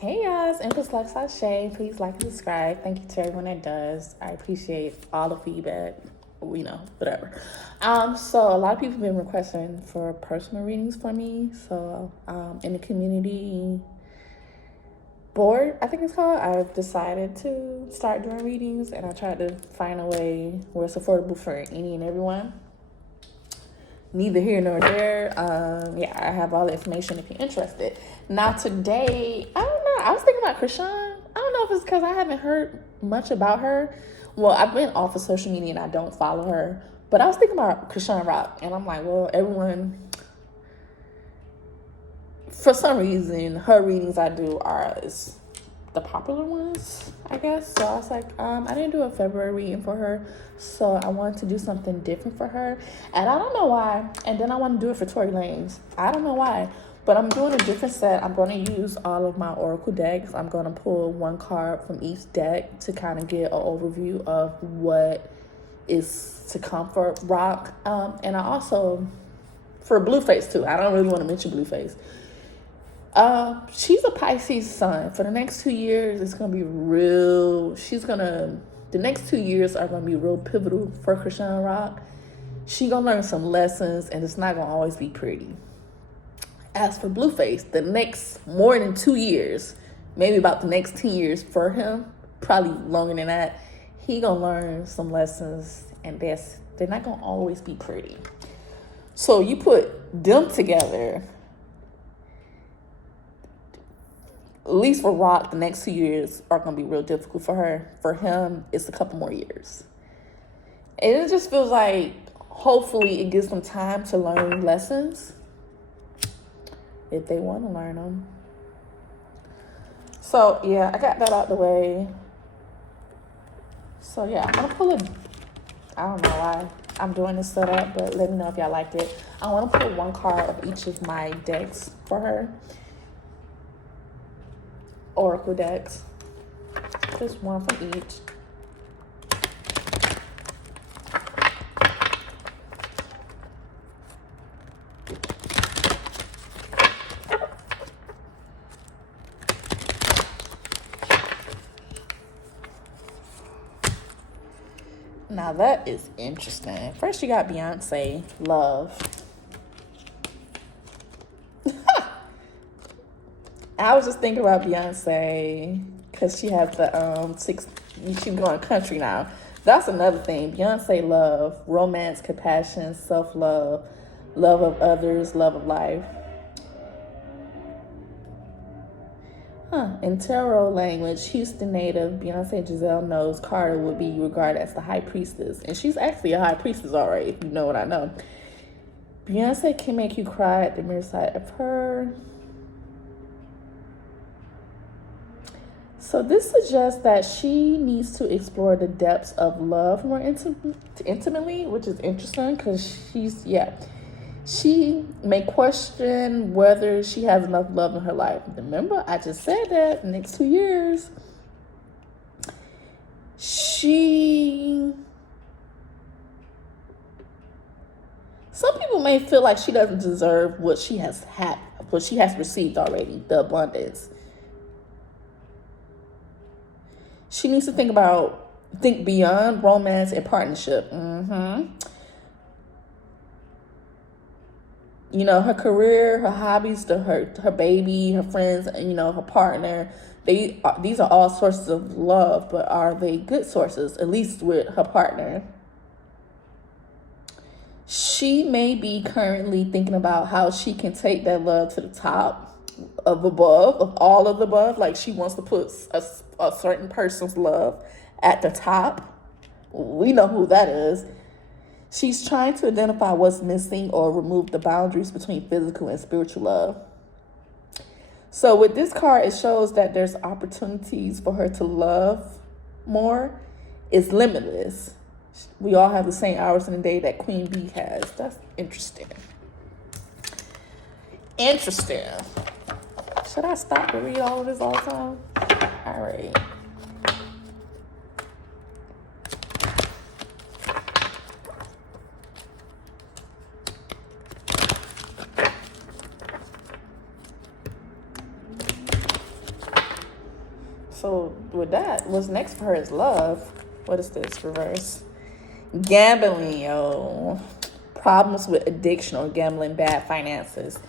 Hey guys, Empress LuxAse. Please like and subscribe. Thank you to everyone that does. I appreciate all the feedback. Whatever. So a lot of people have been requesting for personal readings for me. So in the community board, I think it's called, I've decided to start doing readings, and I tried to find a way where it's affordable for any and everyone. Neither here nor there. I have all the information if you're interested. Now today, I don't know. I was thinking about Chrisean. I don't know if it's because I haven't heard much about her. Well, I've been off of social media and I don't follow her. But I was thinking about Chrisean Rock, and I'm like, well, everyone, for some reason, her readings I do are the popular ones, I guess. So I was like, I didn't do a February reading for her, so I wanted to do something different for her, and I don't know why. And then I want to do it for Tory Lanez. I don't know why, but I'm doing a different set. I'm going to use all of my oracle decks. I'm going to pull one card from each deck to kind of get an overview of what is to come for Rock. And I also, for Blueface too. I don't really want to mention Blueface. She's a Pisces sun. For the next 2 years, it's going to be real. The next 2 years are going to be real pivotal for Chrisean Rock. She's going to learn some lessons, and it's not going to always be pretty. As for Blueface, the next more than 2 years, maybe about the next 10 years for him, probably longer than that, he going to learn some lessons, and they're not going to always be pretty. So you put them together. At least for Rock, the next 2 years are going to be real difficult for her. For him, it's a couple more years. And it just feels like, hopefully, it gives them time to learn lessons, if they want to learn them. So, yeah, I got that out the way. So, yeah, I'm going to pull I don't know why I'm doing this setup, but let me know if y'all liked it. I want to pull one card of each of my decks for her. Oracle decks, just one from each. Now that is interesting. First you got Beyonce, Love. I was just thinking about Beyonce because she has she's going country now. That's another thing. Beyonce, love, romance, compassion, self-love, love of others, love of life. In tarot language, Houston native Beyonce Giselle knows Carter would be regarded as the high priestess. And she's actually a high priestess, all right, if you know what I know. Beyonce can make you cry at the mere sight of her. So this suggests that she needs to explore the depths of love more intimately, which is interesting because she may question whether she has enough love in her life. Remember, I just said that the next 2 years, some people may feel like she doesn't deserve what she has received already, the abundance. She needs to think beyond romance and partnership. You know, her career, her hobbies, her baby, her friends, and, her partner. These are all sources of love, but are they good sources, at least with her partner? She may be currently thinking about how she can take that love to the top of all of the above. Like, she wants to put a certain person's love at the top. We know who that is. She's trying to identify what's missing or remove the boundaries between physical and spiritual love. So with this card, it shows that there's opportunities for her to love more. It's limitless. We all have the same hours in the day that Queen Bee has. That's interesting. Should I stop to read all of this all the time? All right. So with that, what's next for her is love. What is this? Reverse. Gambling, yo. Problems with addiction or gambling, bad finances.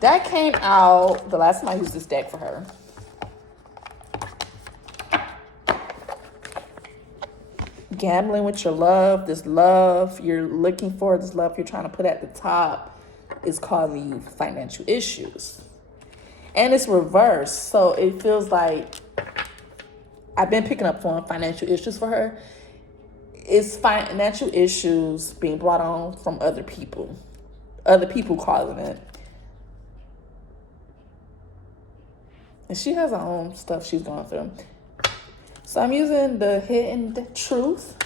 That came out the last time I used this deck for her. Gambling with your love. This love you're looking for, this love you're trying to put at the top is causing you financial issues. And it's reversed. So it feels like I've been picking up on financial issues for her. It's financial issues being brought on from other people causing it. And she has her own stuff she's going through. So I'm using the hidden truth.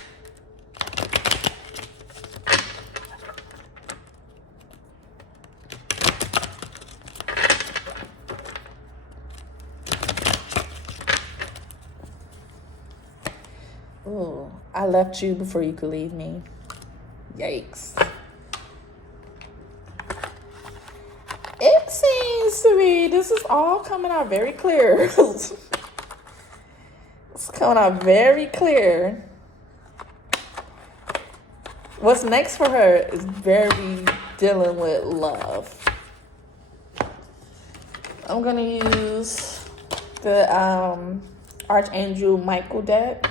Ooh, I left you before you could leave me. Yikes. It seems to me this is all coming out very clear. It's coming out very clear. What's next for her is very dealing with love. I'm going to use the Archangel Michael deck.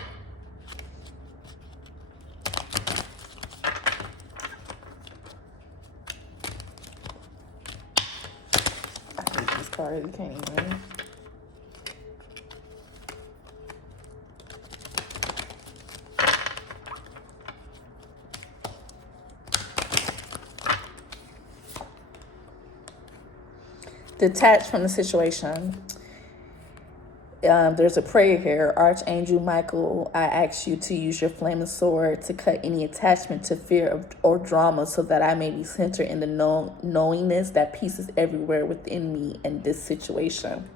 I hate this card. You can't even. Detach from the situation. There's a prayer here. Archangel Michael, I ask you to use your flaming sword to cut any attachment to fear or drama so that I may be centered in the knowingness that peace is everywhere within me in this situation.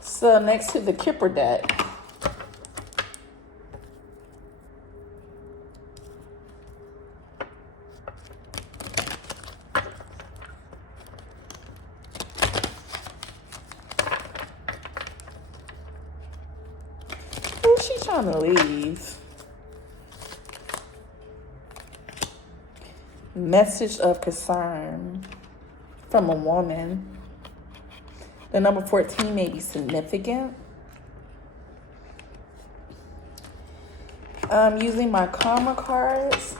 So next to the Kipper deck. Who's she trying to leave? Message of concern from a woman. The number 14 may be significant. I'm using my karma cards.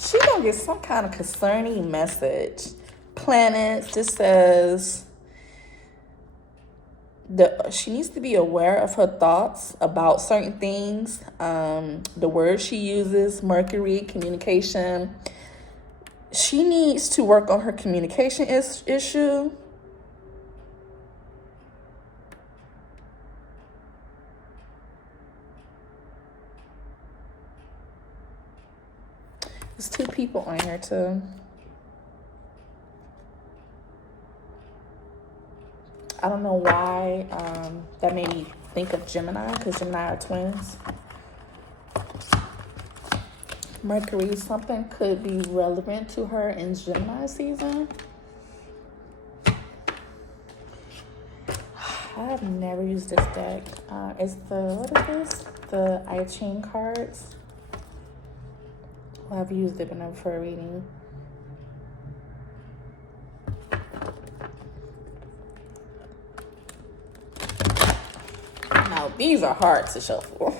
She gonna get some kind of concerning message. Planets, this says she needs to be aware of her thoughts about certain things. The words she uses, Mercury, communication. She needs to work on her communication issue. There's two people on here too. I don't know why that made me think of Gemini, because Gemini are twins. Mercury, something could be relevant to her in Gemini season. I've never used this deck. It's what is this? The I Ching cards. Well, I've used it, but never for a reading. Now, these are hard to shuffle.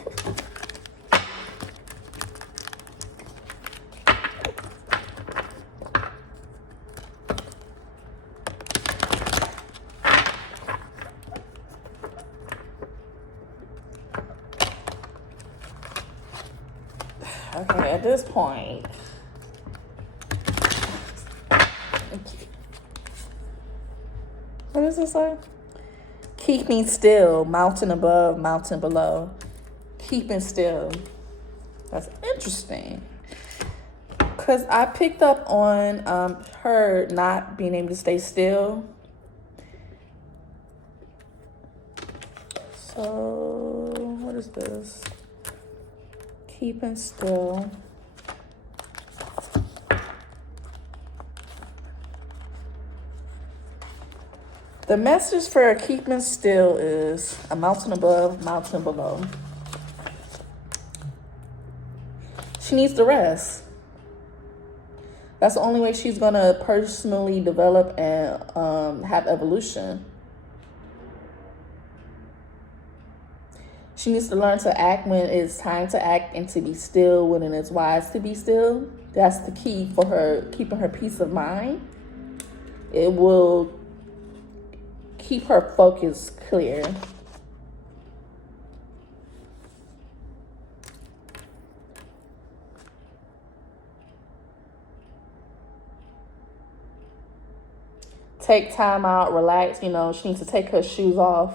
Okay, at this point, what does it say? Keeping still, mountain above, mountain below. Keeping still. That's interesting. Because I picked up on her not being able to stay still. So, what is this? Keeping still. The message for keeping still is a mountain above, mountain below. She needs to rest. That's the only way she's going to personally develop and have evolution. She needs to learn to act when it's time to act and to be still when it's wise to be still. That's the key for her, keeping her peace of mind. It will keep her focus clear. Take time out, relax. You know, she needs to take her shoes off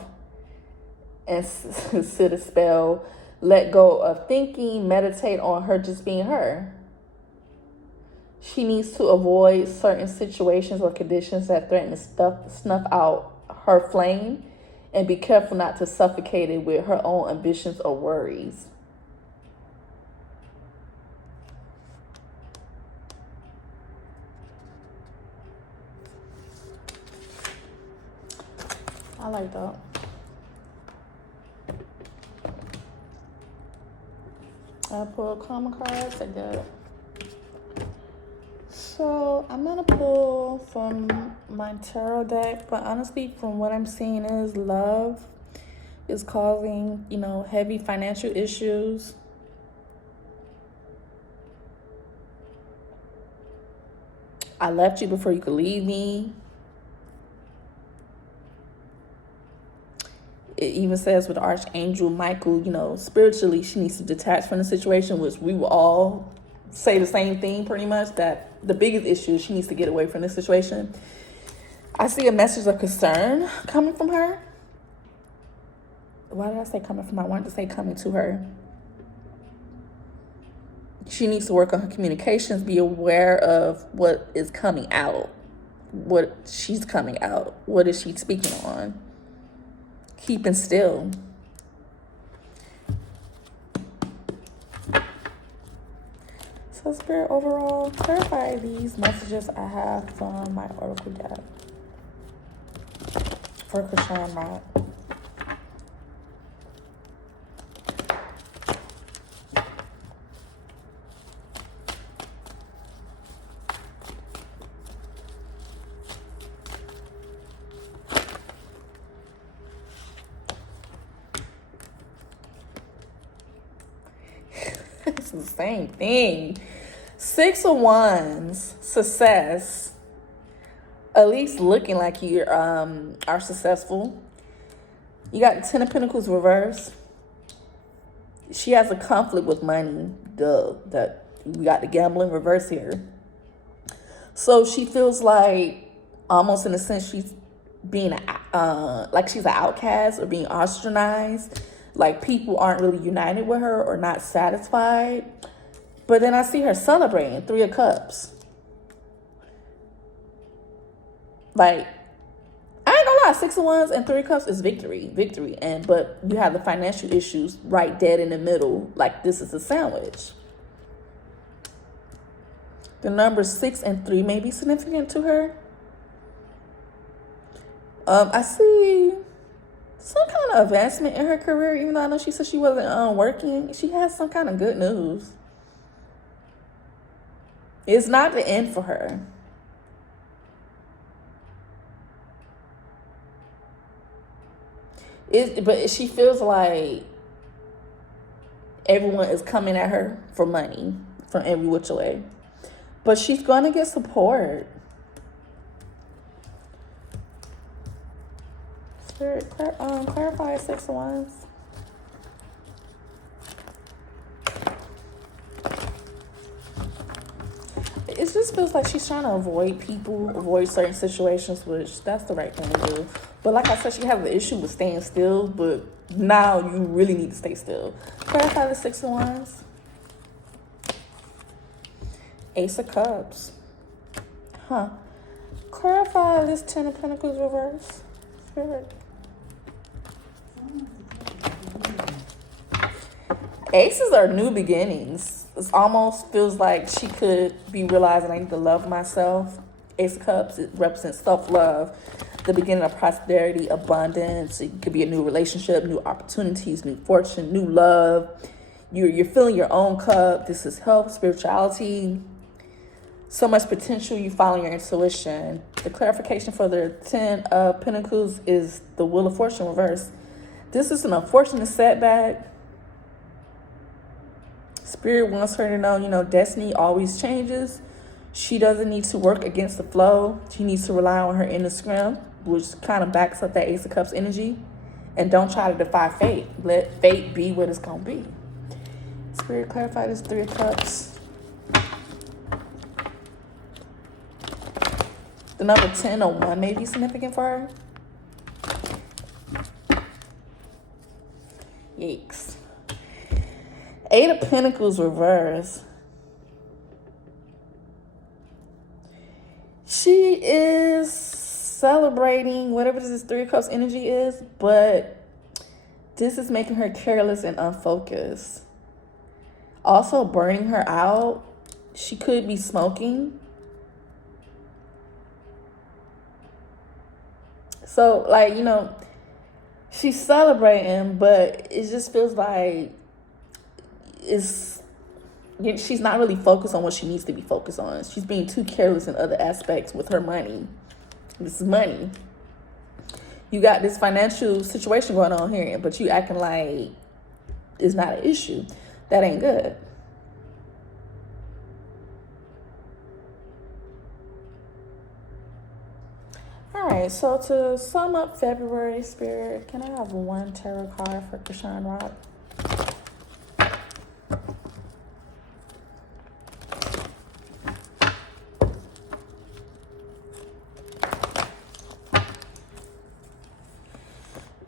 and sit a spell. Let go of thinking, meditate on her just being her. She needs to avoid certain situations or conditions that threaten to snuff out her flame, and be careful not to suffocate it with her own ambitions or worries. I like that. I pulled common cards. I did. So I'm gonna pull from my tarot deck, but honestly, from what I'm seeing is love is causing, you know, heavy financial issues. I left you before you could leave me. It even says with Archangel Michael, you know, spiritually, she needs to detach from the situation, which we will all say the same thing pretty much, that the biggest issue is she needs to get away from this situation. I see a message of concern coming from her. Why did I say coming from her? I wanted to say coming to her. She needs to work on her communications, be aware of what is coming out, what she's coming out, what is she speaking on. Keeping still. So Spirit, overall, clarify these messages I have from my oracle deck for Chrisean Rock. It's the same thing. 6 of Wands, success. At least looking like you are successful. You got the 10 of Pentacles reverse. She has a conflict with money. That we got the gambling reverse here. So she feels like, almost in a sense, she's being like she's an outcast or being ostracized. Like people aren't really united with her or not satisfied. But then I see her celebrating 3 of Cups. Like, I ain't gonna lie, 6 of Wands and 3 of Cups is victory. But you have the financial issues right dead in the middle. Like this is a sandwich. The numbers 6 and 3 may be significant to her. I see some kind of advancement in her career, even though I know she said she wasn't working. She has some kind of good news. It's not the end for her. But she feels like everyone is coming at her for money from every which way. But she's going to get support. Spirit, clarify 6 of Wands. It just feels like she's trying to avoid people, avoid certain situations, which that's the right thing to do. But like I said, she has the issue with staying still, but now you really need to stay still. Clarify the 6 of Wands. Ace of Cups. Clarify this 10 of Pentacles reverse. Spirit. Aces are new beginnings. It almost feels like she could be realizing I need to love myself. Ace of Cups, it represents self-love, the beginning of prosperity, abundance. It could be a new relationship, new opportunities, new fortune, new love. You're filling your own cup. This is health, spirituality. So much potential. You follow your intuition. The clarification for the 10 of Pentacles is the Wheel of Fortune reverse. This is an unfortunate setback. Spirit wants her to know, destiny always changes. She doesn't need to work against the flow. She needs to rely on her inner strength, which kind of backs up that Ace of Cups energy. And don't try to defy fate. Let fate be what it's going to be. Spirit, clarify this 3 of Cups. The number 10 or 1 may be significant for her. Yikes. 8 of Pentacles reverse. She is celebrating whatever this 3 of Cups energy is, but this is making her careless and unfocused. Also burning her out. She could be smoking. So, she's celebrating, but it just feels like she's not really focused on what she needs to be focused on. She's being too careless in other aspects with her money. This is money. You got this financial situation going on here, but you acting like it's not an issue. That ain't good. All right, so to sum up February, Spirit, can I have 1 tarot card for Chrisean Rock?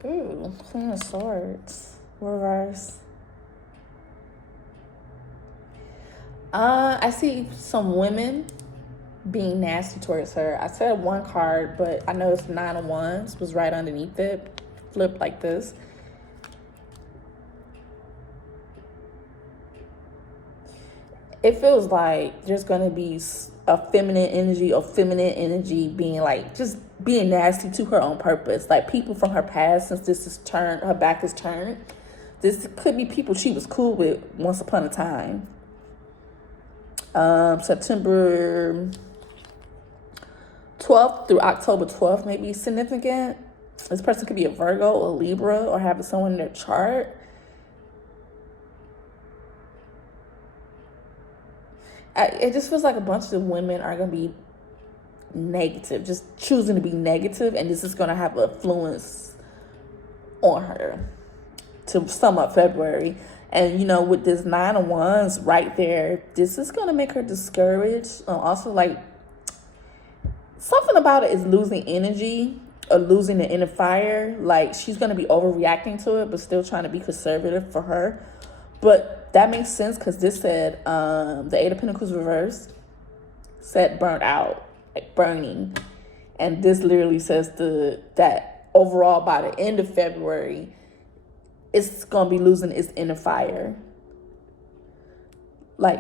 Ooh, Queen of Swords, reverse. I see some women being nasty towards her. I said 1 card, but I noticed 9 of Wands was right underneath it, flipped like this. It feels like there's going to be a feminine energy being just being nasty to her on purpose. Like people from her past, since this is turned, her back is turned. This could be people she was cool with once upon a time. September 12th through October 12th may be significant. This person could be a Virgo or Libra or having someone in their chart. It just feels like a bunch of women are going to be negative, just choosing to be negative, and this is going to have influence on her to sum up February. And, with this 9 of Wands right there, this is going to make her discouraged. Also, something about it is losing energy or losing the inner fire. She's going to be overreacting to it, but still trying to be conservative for her. But that makes sense because this said the 8 of Pentacles reversed said burnt out, burning. And this literally says that overall by the end of February, it's going to be losing its inner fire.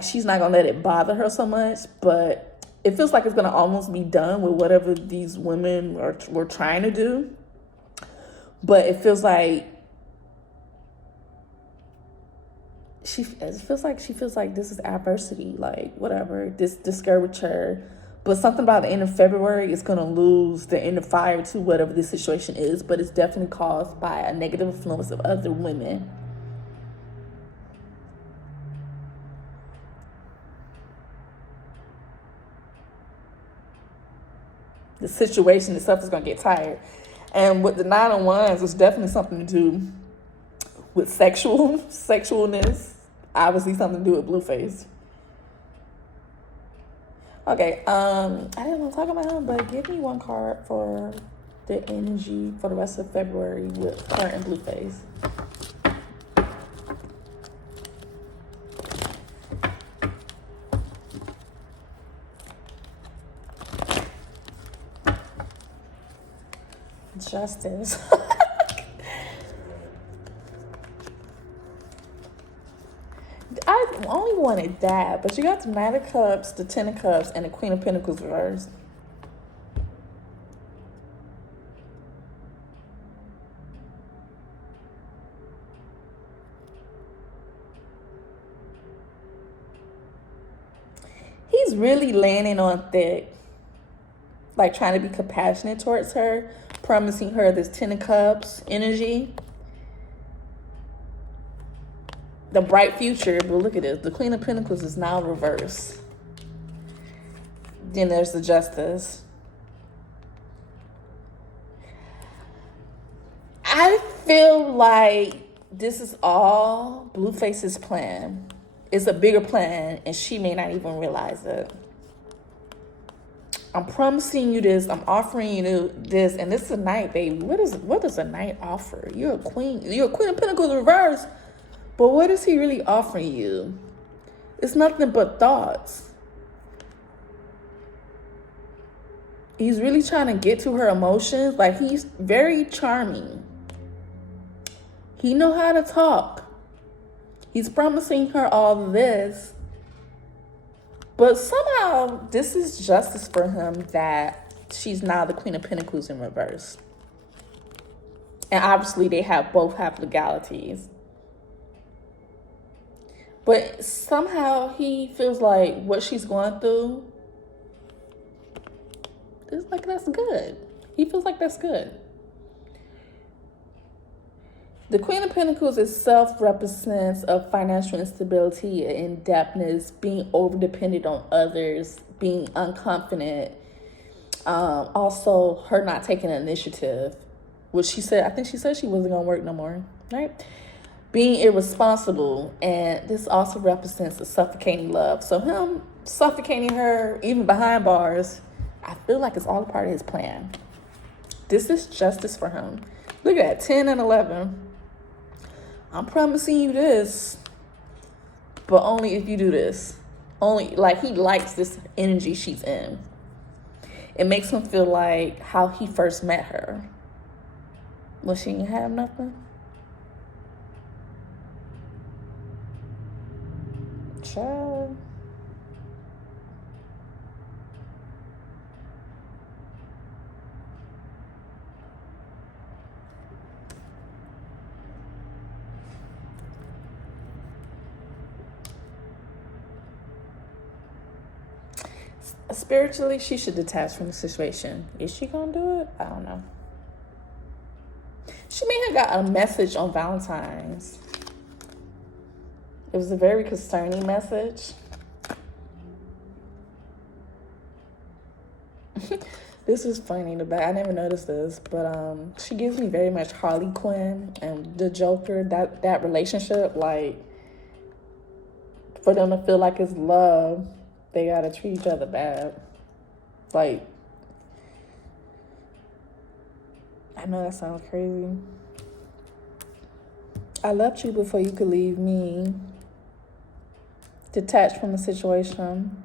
She's not going to let it bother her so much, but it feels like it's going to almost be done with whatever these women were trying to do. But it feels like she feels like this is adversity, whatever, this discouraged her. But something about the end of February is going to lose the inner fire to whatever this situation is. But it's definitely caused by a negative influence of other women. The situation itself is going to get tired. And with the 9 of Wands, it's definitely something to do with sexualness. Obviously something to do with Blueface. Okay, I didn't want to talk about him, but give me 1 card for the energy for the rest of February with her and Blueface. Justice. only wanted that, but you got the Knight of Cups, the Ten of Cups, and the Queen of Pentacles reversed. He's really landing on thick, like trying to be compassionate towards her, promising her this Ten of Cups energy, the bright future. But look at this, the Queen of Pentacles is now reversed. Then there's the Justice. I feel like this is all Blueface's plan. It's a bigger plan, and she may not even realize it. I'm promising you this. I'm offering you this, and this is a knight, baby. What does a knight offer? You're a queen. You're a Queen of Pentacles reverse. But what is he really offering you? It's nothing but thoughts. He's really trying to get to her emotions. Like, he's very charming. He know how to talk. He's promising her all of this. But somehow, this is justice for him that she's now the Queen of Pentacles in reverse. And obviously, they both have legalities. But somehow, he feels like what she's going through is like, that's good. He feels like that's good. The Queen of Pentacles itself represents a financial instability, in-depthness, being over-dependent on others, being unconfident. Also, her not taking initiative, which she said, I think she said she wasn't going to work no more, right? Being irresponsible, and this also represents a suffocating love. So him suffocating her, even behind bars, I feel like it's all a part of his plan. This is justice for him. Look at that, 10 and 11. I'm promising you this, but only if you do this. Only, like, he likes this energy she's in. It makes him feel like how he first met her. Well, she didn't have nothing. Child. Spiritually, she should detach from the situation. Is she gonna do it? I don't know. She may have got a message on Valentine's. It was a very concerning message. This is funny, I never noticed this, but she gives me very much Harley Quinn and the Joker, that relationship, like, for them to feel like it's love, they gotta treat each other bad. Like, I know that sounds crazy. I left you before you could leave me. Detached from the situation.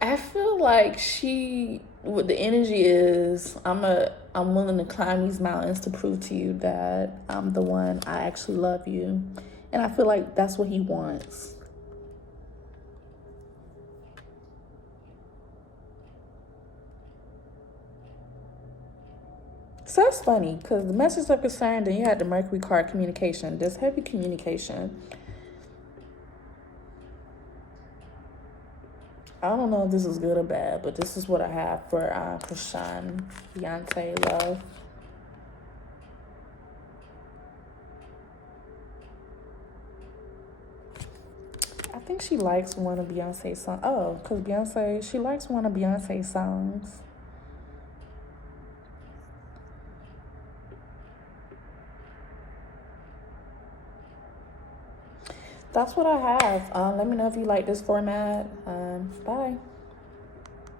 I feel like what the energy is, I'm willing to climb these mountains to prove to you that I'm the one. I actually love you. And I feel like that's what he wants. So that's funny, because the message of concern, then you had the Mercury card, communication. There's heavy communication. I don't know if this is good or bad, but this is what I have for Chrisean Beyonce love. I think she likes one of Beyonce's songs. Oh, because she likes one of Beyonce's songs. That's what I have. Let me know if you like this format. Bye.